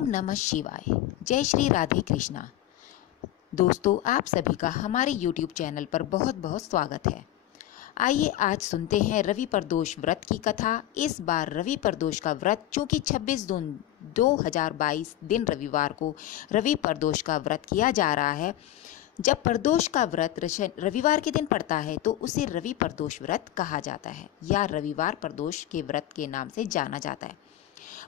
ओम नमः शिवाय। जय श्री राधे कृष्णा। दोस्तों, आप सभी का हमारे YouTube चैनल पर बहुत बहुत स्वागत है। आइए आज सुनते हैं रवि प्रदोष व्रत की कथा। इस बार रवि प्रदोष का व्रत चूँकि 26 जून 2022 दिन रविवार को रवि प्रदोष का व्रत किया जा रहा है। जब प्रदोष का व्रत रविवार के दिन पड़ता है तो उसे रवि प्रदोष व्रत कहा जाता है या रविवार प्रदोष के व्रत के नाम से जाना जाता है।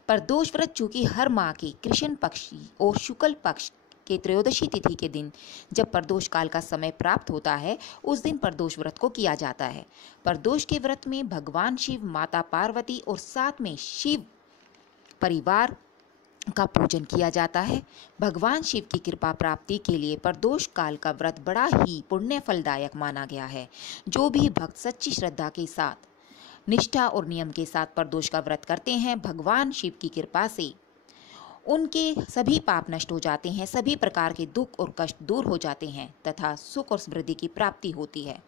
प्रदोष व्रत चूंकि हर माह के कृष्ण पक्ष और शुक्ल पक्ष के त्रयोदशी तिथि के दिन जब प्रदोष काल का समय प्राप्त होता है, उस दिन प्रदोष व्रत को किया जाता है। प्रदोष के व्रत में भगवान शिव, माता पार्वती और साथ में शिव परिवार का पूजन किया जाता है। भगवान शिव की कृपा प्राप्ति के लिए प्रदोष काल का व्रत बड़ा ही पुण्य फलदायक माना गया है। जो भी भक्त सच्ची श्रद्धा के साथ, निष्ठा और नियम के साथ प्रदोष का व्रत करते हैं, भगवान शिव की कृपा से उनके सभी पाप नष्ट हो जाते हैं, सभी प्रकार के दुख और कष्ट दूर हो जाते हैं तथा सुख और समृद्धि की प्राप्ति होती है।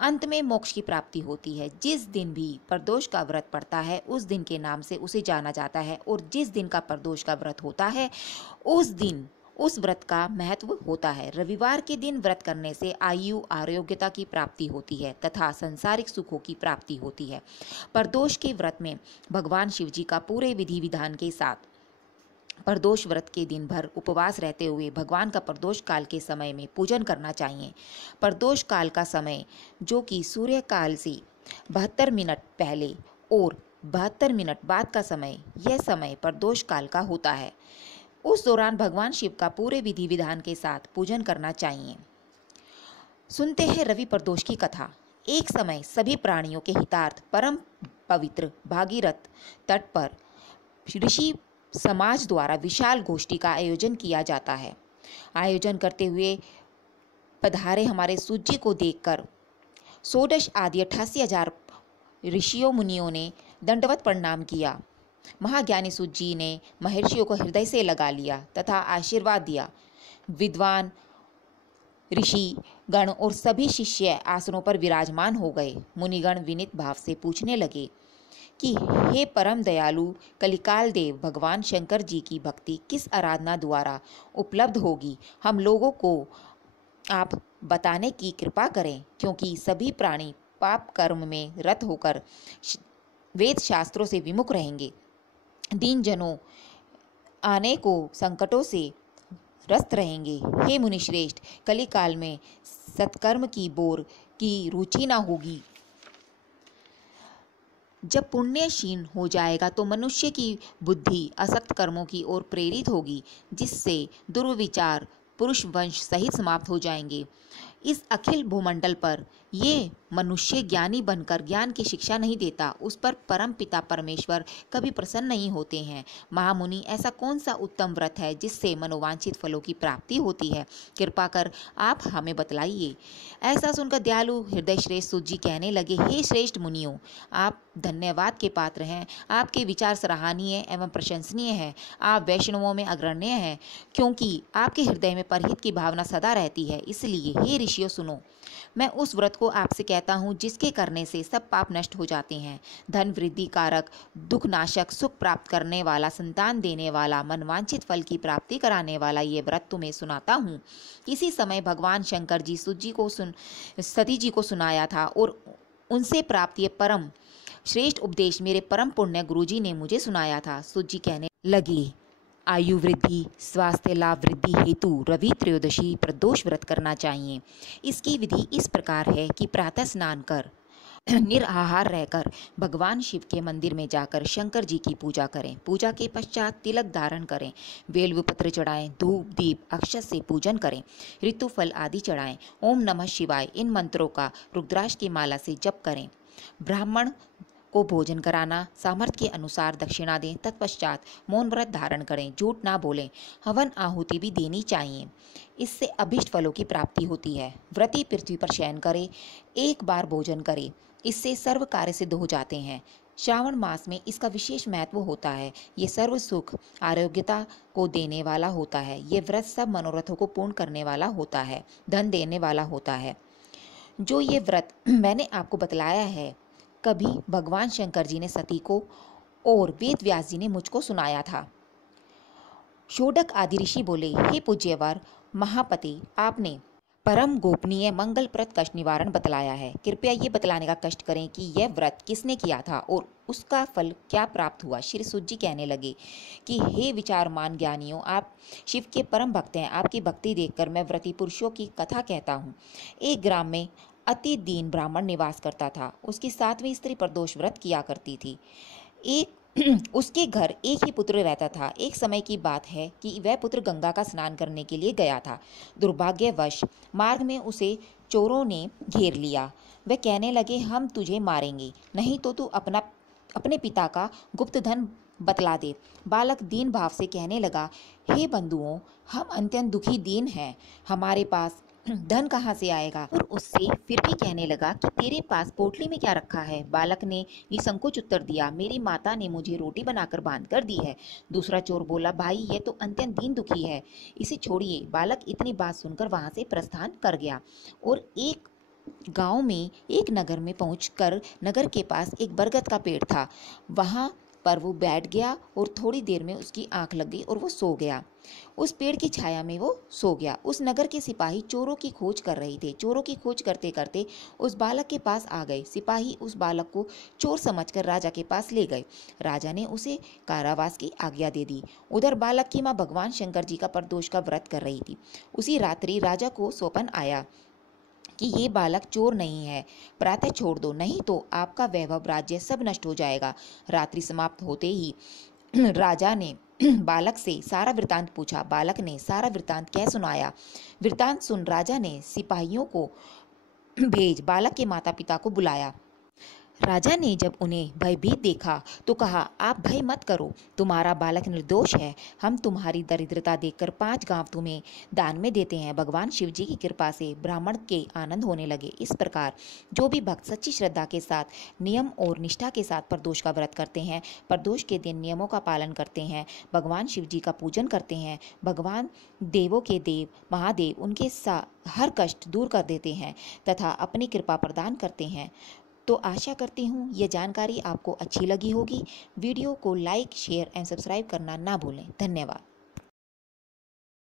अंत में मोक्ष की प्राप्ति होती है। जिस दिन भी प्रदोष का व्रत पड़ता है उस दिन के नाम से उसे जाना जाता है और जिस दिन का प्रदोष का व्रत होता है उस दिन उस व्रत का महत्व होता है। रविवार के दिन व्रत करने से आयु, आरोग्यता की प्राप्ति होती है तथा सांसारिक सुखों की प्राप्ति होती है। प्रदोष के व्रत में भगवान शिव जी का पूरे विधि विधान के साथ प्रदोष व्रत के दिन भर उपवास रहते हुए भगवान का प्रदोष काल के समय में पूजन करना चाहिए। प्रदोष काल का समय जो कि सूर्य काल से 72 मिनट पहले और 72 मिनट बाद का समय, यह समय प्रदोष काल का होता है। उस दौरान भगवान शिव का पूरे विधि विधान के साथ पूजन करना चाहिए। सुनते हैं रवि प्रदोष की कथा। एक समय सभी प्राणियों के हितार्थ परम पवित्र भागीरथ तट पर ऋषि समाज द्वारा विशाल गोष्ठी का आयोजन किया जाता है। आयोजन करते हुए पधारे हमारे सूत जी को देखकर 16 आदि 88,000 ऋषियों मुनियों ने दंडवत प्रणाम किया। महाज्ञानी सूत जी ने महर्षियों को हृदय से लगा लिया तथा आशीर्वाद दिया। विद्वान ऋषि गण और सभी शिष्य आसनों पर विराजमान हो गए। मुनिगण विनीत भाव से पूछने लगे कि हे परम दयालु कलिकाल देव भगवान शंकर जी की भक्ति किस आराधना द्वारा उपलब्ध होगी, हम लोगों को आप बताने की कृपा करें, क्योंकि सभी प्राणी पाप कर्म में रत होकर वेद शास्त्रों से विमुख रहेंगे। दीन जनों आने को संकटों से ग्रस्त रहेंगे। हे मुनिश्रेष्ठ, कलिकाल में सत्कर्म की बोर की रुचि ना होगी। जब पुण्य क्षीण हो जाएगा तो मनुष्य की बुद्धि असक्त कर्मों की ओर प्रेरित होगी, जिससे दुर्विचार पुरुष वंश सहित समाप्त हो जाएंगे। इस अखिल भूमंडल पर ये मनुष्य ज्ञानी बनकर ज्ञान की शिक्षा नहीं देता, उस पर परम पिता परमेश्वर कभी प्रसन्न नहीं होते हैं। महामुनि, ऐसा कौन सा उत्तम व्रत है जिससे मनोवांछित फलों की प्राप्ति होती है? कृपा कर आप हमें बतलाइए। ऐसा सुनकर दयालु हृदय श्रेष्ठ सूत जी कहने लगे, हे श्रेष्ठ मुनियों, आप धन्यवाद के पात्र हैं। आपके विचार सराहनीय एवं प्रशंसनीय है। आप वैष्णवों में अग्रण्य हैं, क्योंकि आपके हृदय में परहित की भावना सदा रहती है। इसलिए हे ऋषियों, सुनो, मैं उस व्रत को आपसे कहता हूँ जिसके करने से सब पाप नष्ट हो जाते हैं। धन वृद्धि कारक, दुख नाशक, सुख प्राप्त करने वाला, संतान देने वाला, मनवांछित फल की प्राप्ति कराने वाला ये व्रत तुम्हें सुनाता हूँ। किसी समय भगवान शंकर जी सती जी को सुनाया था और उनसे प्राप्त ये परम श्रेष्ठ उपदेश मेरे परम पुण्य गुरुजी ने मुझे सुनाया था। सूत जी कहने लगे, आयु वृद्धि, स्वास्थ्य लाभ वृद्धि हेतु रवि त्रयोदशी प्रदोष व्रत करना चाहिए। इसकी विधि इस प्रकार है कि प्रातः स्नान कर निराहार रहकर भगवान शिव के मंदिर में जाकर शंकर जी की पूजा करें। पूजा के पश्चात तिलक धारण करें, बेलपत्र चढ़ाएं, धूप दीप अक्षत से पूजन करें, ऋतुफल आदि चढ़ाएं। ओम नमः शिवाय इन मंत्रों का रुद्राक्ष की माला से जप करें। ब्राह्मण को भोजन कराना, सामर्थ्य के अनुसार दक्षिणा दें। तत्पश्चात मौन व्रत धारण करें, झूठ ना बोलें, हवन आहुति भी देनी चाहिए। इससे अभिष्ट फलों की प्राप्ति होती है। व्रती पृथ्वी पर शयन करे, एक बार भोजन करे, इससे सर्व कार्य सिद्ध हो जाते हैं। श्रावण मास में इसका विशेष महत्व होता है। ये सर्व सुख आरोग्यता को देने वाला होता है। ये व्रत सब मनोरथों को पूर्ण करने वाला होता है, धन देने वाला होता है। जो ये व्रत मैंने आपको बतलाया है, कभी भगवान शंकर जी ने सती को और वेद व्यास जी ने मुझको सुनाया था। षोडक आदि ऋषि बोले, हे पूज्यवर महापति, आपने परम गोपनीय मंगलप्रद कष्ट निवारण बतलाया है। कृपया ये बतलाने का कष्ट करें कि यह व्रत किसने किया था और उसका फल क्या प्राप्त हुआ। श्री सूत जी कहने लगे कि हे विचारमान ज्ञानियों, आप शिव के परम भक्त हैं। आपकी भक्ति देखकर मैं व्रती पुरुषों की कथा कहता हूँ। एक ग्राम में अति दीन ब्राह्मण निवास करता था। उसकी 7वीं स्त्री प्रदोष व्रत किया करती थी। एक उसके घर एक ही पुत्र रहता था। एक समय की बात है कि वह पुत्र गंगा का स्नान करने के लिए गया था। दुर्भाग्यवश मार्ग में उसे चोरों ने घेर लिया। वे कहने लगे, हम तुझे मारेंगे, नहीं तो तू अपने पिता का गुप्त धन बतला दे। बालक दीन भाव से कहने लगा, हे बंधुओं, हम अत्यंत दुखी दीन हैं, हमारे पास धन कहाँ से आएगा। और उससे फिर भी कहने लगा कि तेरे पास पोटली में क्या रखा है। बालक ने निसंकोच उत्तर दिया, मेरी माता ने मुझे रोटी बनाकर बांध कर दी है। दूसरा चोर बोला, भाई यह तो अत्यंत दीन दुखी है, इसे छोड़िए। बालक इतनी बात सुनकर वहां से प्रस्थान कर गया और एक गांव में एक नगर में पहुंचकर नगर के पास एक बरगद का पेड़ था। वहां पर वो बैठ गया और थोड़ी देर में उसकी आंख लग गई और वो सो गया। उस पेड़ की छाया में वो सो गया। उस नगर के सिपाही चोरों की खोज कर रहे थे। चोरों की खोज करते करते उस बालक के पास आ गए। सिपाही उस बालक को चोर समझकर राजा के पास ले गए। राजा ने उसे कारावास की आज्ञा दे दी। उधर बालक की माँ भगवान शंकर जी का प्रदोष का व्रत कर रही थी। उसी रात्रि राजा को स्वप्न आया कि ये बालक चोर नहीं है, प्रातः छोड़ दो, नहीं तो आपका वैभव राज्य सब नष्ट हो जाएगा। रात्रि समाप्त होते ही राजा ने बालक से सारा वृतांत पूछा। बालक ने सारा वृतांत कह सुनाया। वृतांत सुन राजा ने सिपाहियों को भेज बालक के माता पिता को बुलाया। राजा ने जब उन्हें भयभीत देखा तो कहा, आप भय मत करो, तुम्हारा बालक निर्दोष है। हम तुम्हारी दरिद्रता देखकर 5 गांव तुम्हें दान में देते हैं। भगवान शिव जी की कृपा से ब्राह्मण के आनंद होने लगे। इस प्रकार जो भी भक्त सच्ची श्रद्धा के साथ, नियम और निष्ठा के साथ प्रदोष का व्रत करते हैं, प्रदोष के दिन नियमों का पालन करते हैं, भगवान शिव जी का पूजन करते हैं, भगवान देवों के देव महादेव उनके हर कष्ट दूर कर देते हैं तथा अपनी कृपा प्रदान करते हैं। तो आशा करती हूँ ये जानकारी आपको अच्छी लगी होगी। वीडियो को लाइक, शेयर एंड सब्सक्राइब करना ना भूलें। धन्यवाद।